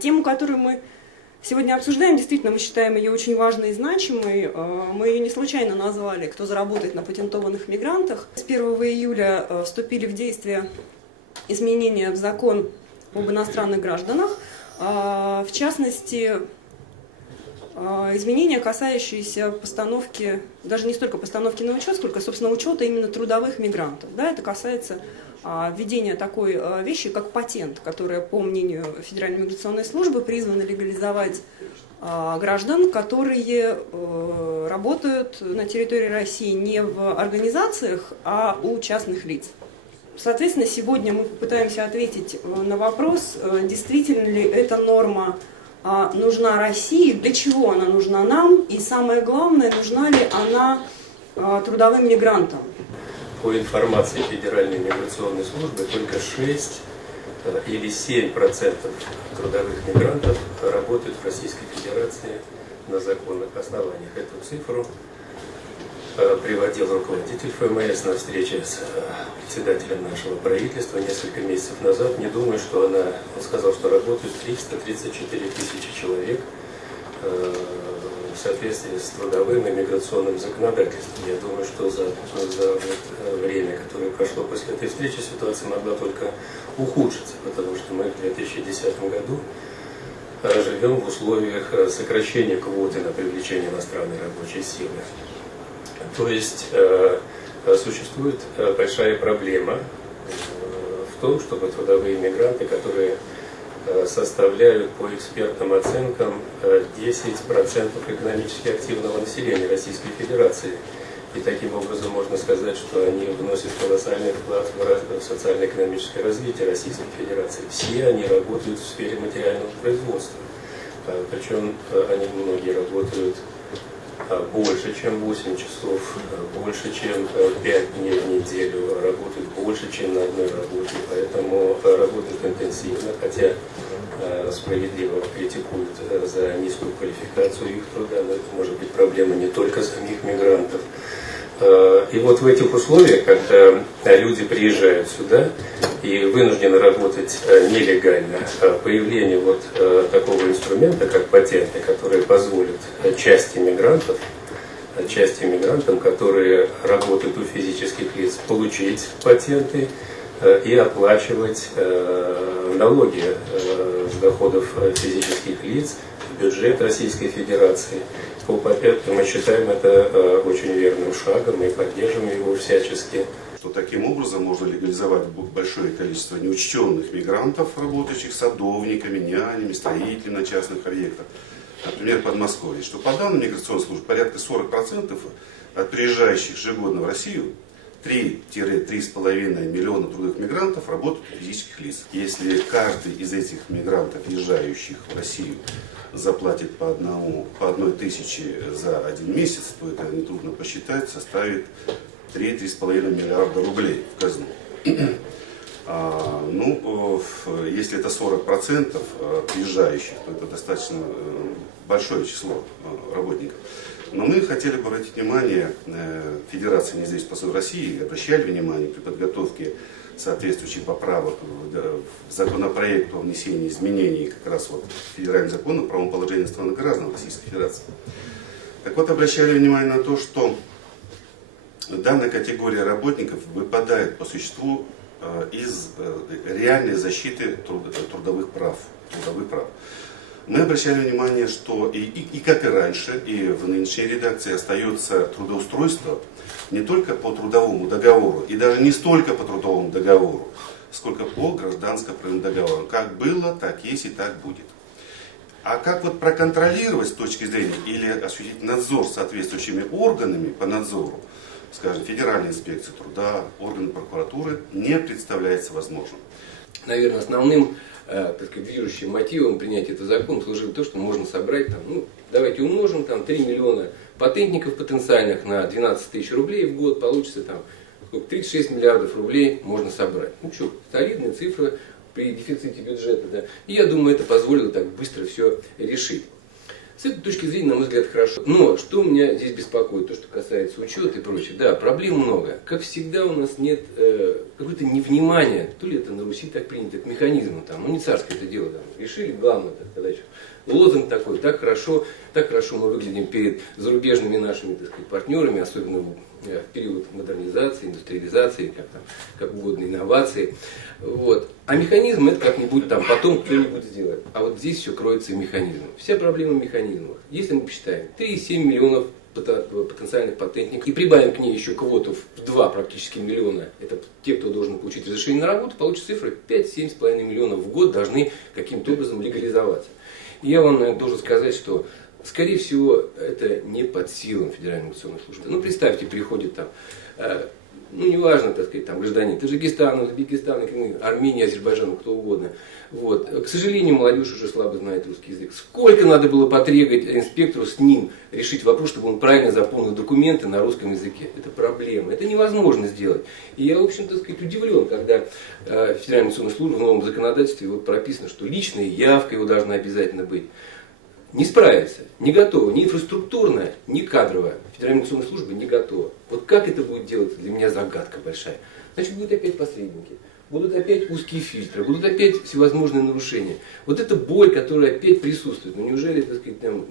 Тему, которую мы сегодня обсуждаем, действительно, мы считаем ее очень важной и значимой. Мы ее не случайно назвали «Кто заработает на патентованных мигрантах». С 1 июля вступили в действие изменения в закон об иностранных гражданах, в частности, изменения, касающиеся постановки, даже не столько постановки на учет, сколько, собственно, учета именно трудовых мигрантов. Да, это касается введения такой вещи, как патент, которая, по мнению Федеральной миграционной службы, призвана легализовать граждан, которые работают на территории России не в организациях, а у частных лиц. Соответственно, сегодня мы попытаемся ответить на вопрос, действительно ли эта норма нужна России, для чего она нужна нам, и самое главное, нужна ли она трудовым мигрантам. По информации Федеральной миграционной службы, только 6 или 7% трудовых мигрантов работают в Российской Федерации на законных основаниях. Эту цифру приводил руководитель ФМС на встрече с председателем нашего правительства несколько месяцев назад. Не думаю, что он сказал, что работают 334 тысячи человек в соответствии с трудовым и миграционным законодательством. Я думаю, что за время, которое прошло после этой встречи, ситуация могла только ухудшиться, потому что мы в 2010 году живем в условиях сокращения квоты на привлечение иностранной рабочей силы. То есть существует большая проблема в том, чтобы трудовые мигранты, которые составляют по экспертным оценкам 10% экономически активного населения Российской Федерации. И таким образом можно сказать, что они вносят колоссальный вклад в социально-экономическое развитие Российской Федерации. Все они работают в сфере материального производства. Причем они многие работают больше, чем 8 часов, больше, чем 5 дней в неделю, работают больше, чем на одной работе, поэтому работают интенсивно, хотя справедливо критикуют за низкую квалификацию их труда, но это может быть проблема не только самих мигрантов. И вот в этих условиях, когда люди приезжают сюда и вынуждены работать нелегально, появление вот такого инструмента, как патенты, которые позволят части мигрантам, которые работают у физических лиц, получить патенты и оплачивать налоги с доходов физических лиц в бюджет Российской Федерации. Мы считаем это очень верным шагом и поддерживаем его всячески. Что таким образом можно легализовать большое количество неучтенных мигрантов, работающих садовниками, нянями, строителями на частных объектах, например, в Подмосковье. Что по данным миграционной службы порядка 40% от приезжающих ежегодно в Россию 3-3,5 миллиона трудовых мигрантов работают у физических лиц. Если каждый из этих мигрантов, въезжающих в Россию, заплатит по одной тысяче за один месяц, то это нетрудно посчитать, составит 3-3,5 миллиарда рублей в казну. Если это 40% приезжающих, то это достаточно большое число работников. Но мы хотели бы обратить внимание, Федерация неизвестных послов России обращали внимание при подготовке соответствующих поправок в законопроект о внесении изменений как раз вот в федеральный закон о правом положении иностранных граждан Российской Федерации. Так вот, обращали внимание на то, что данная категория работников выпадает по существу из реальной защиты трудовых прав. Мы обращали внимание, что и как и раньше, и в нынешней редакции остается трудоустройство не только по трудовому договору, и даже не столько по трудовому договору, сколько по гражданско-правовым договорам. Как было, так есть и так будет. А как вот проконтролировать с точки зрения или осуществить надзор соответствующими органами по надзору, скажем, Федеральная инспекция труда, органы прокуратуры, не представляется возможным. Наверное, основным движущим мотивом принятия этого закона служило то, что можно собрать, давайте умножим 3 миллиона патентников потенциальных на 12 тысяч рублей в год, получится 36 миллиардов рублей можно собрать. Солидная цифра при дефиците бюджета. Да? И я думаю, это позволило так быстро все решить. С этой точки зрения, на мой взгляд, хорошо. Но что меня здесь беспокоит, то, что касается учета и прочее. Да, проблем много. Как всегда, у нас нет какого-то невнимания, то ли это на Руси так принято, к механизму. Там, ну не царское это дело. Там, решили, главное, так сказать, лозунг такой, так хорошо мы выглядим перед зарубежными нашими, так сказать, партнерами, особенно в период модернизации, индустриализации, как угодно, инноваций. Вот. А механизм это как-нибудь там потом кто-нибудь сделает. А вот здесь все кроется механизмом. Вся проблема в механизмах. Если мы посчитаем 3,7 миллионов потенциальных патентников и прибавим к ней еще квоту в 2 практически миллиона, это те, кто должен получить разрешение на работу, получится цифра 5-7,5 миллионов в год должны каким-то образом легализоваться. И я вам должен сказать, что скорее всего, это не под силам Федеральной миграционной службы. Ну, представьте, приходит там, ну, неважно, так сказать, там, гражданин Таджикистана, Узбекистана, Армении, Азербайджана, кто угодно. Вот. К сожалению, молодежь уже слабо знает русский язык. Сколько надо было потребовать инспектору с ним решить вопрос, чтобы он правильно заполнил документы на русском языке. Это проблема. Это невозможно сделать. И я, в общем-то, сказать, удивлен, когда Федеральная миграционная служба в новом законодательстве вот прописано, что личная явка его должна обязательно быть. Не справится, не готова, ни инфраструктурная, ни кадровая. Федеральная миграционная служба не готова. Вот как это будет делаться, для меня загадка большая. Значит, будут опять посредники, будут опять узкие фильтры, будут опять всевозможные нарушения. Вот эта боль, которая опять присутствует, ну неужели, так сказать, там,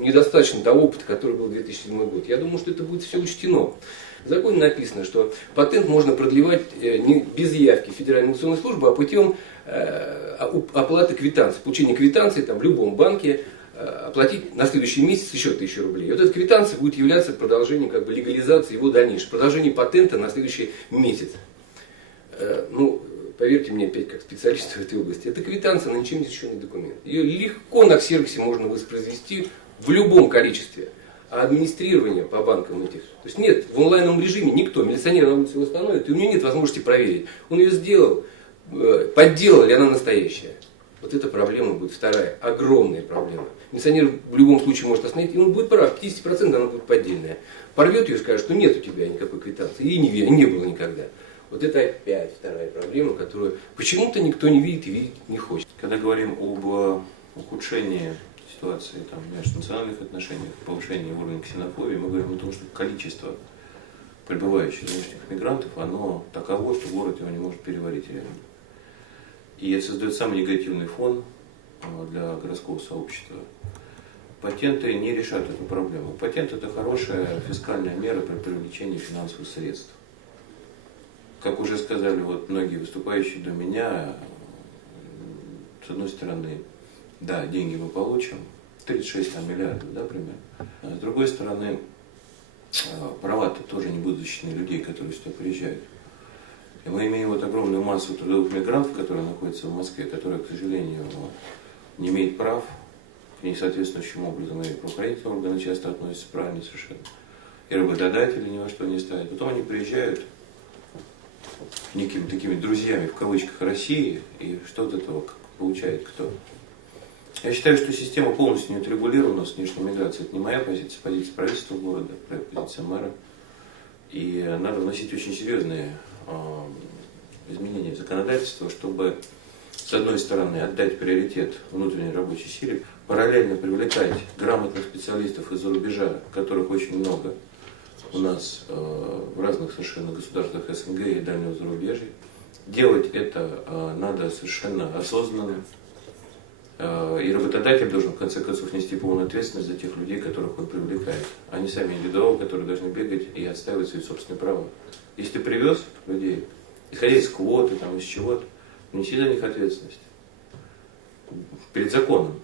недостаточно того опыта, который был в 2007 год? Я думаю, что это будет все учтено. В законе написано, что патент можно продлевать не без явки Федеральной миграционной службы, а путем оплаты квитанции, получения квитанции там, в любом банке, оплатить на следующий месяц еще 1000 рублей. И вот эта квитанция будет являться продолжением как бы, легализации его дальнейшей, продолжением патента на следующий месяц. Ну, поверьте мне, опять как специалист в этой области, это квитанция на ничем не защищенный документ. Ее легко на ксероксе можно воспроизвести в любом количестве. А администрирование по банкам этих, то есть нет, в онлайновом режиме никто, милиционер на улице его остановит, и у него нет возможности проверить. Он ее сделал, подделал ли она настоящая. Вот эта проблема будет вторая, огромная проблема. Милиционер в любом случае может остановить, и он будет прав, 50% она будет поддельная. Порвет ее и скажет, что нет у тебя никакой квитанции, и не было никогда. Вот это опять вторая проблема, которую почему-то никто не видит и видеть не хочет. Когда говорим об ухудшении ситуации там, в межнациональных отношениях, повышении уровня ксенофобии, мы говорим о том, что количество прибывающих внешних мигрантов, оно таково, что город его не может переварить реально. И это создает самый негативный фон для городского сообщества. Патенты не решат эту проблему. Патент – это хорошая фискальная мера при привлечении финансовых средств. Как уже сказали вот многие выступающие до меня, с одной стороны, да, деньги мы получим, 36 миллиардов, да, примерно. А с другой стороны, права-то тоже не будут защищены людей, которые сюда приезжают. И мы имеем вот огромную массу трудовых мигрантов, которые находятся в Москве, которые, к сожалению, не имеют прав, к несоответствующим образом, и правоохранительные органы часто относятся правильно совершенно. И работодатели ни во что не ставят. Потом они приезжают некими такими друзьями, в кавычках, России, и что от этого получает кто? Я считаю, что система полностью не отрегулирована с внешней миграцией. Это не моя позиция, позиция правительства города, позиция мэра. И надо вносить очень серьезные изменения в законодательство, чтобы, с одной стороны, отдать приоритет внутренней рабочей силе, параллельно привлекать грамотных специалистов из-за рубежа, которых очень много у нас в разных совершенно государствах СНГ и дальнего зарубежья. Делать это надо совершенно осознанно. И работодатель должен, в конце концов, нести полную ответственность за тех людей, которых он привлекает. Они сами индивидуалы, которые должны бегать и отстаивать свои собственные права. Если ты привез людей, исходя из квоты, там, из чего-то, неси за них ответственность. Перед законом.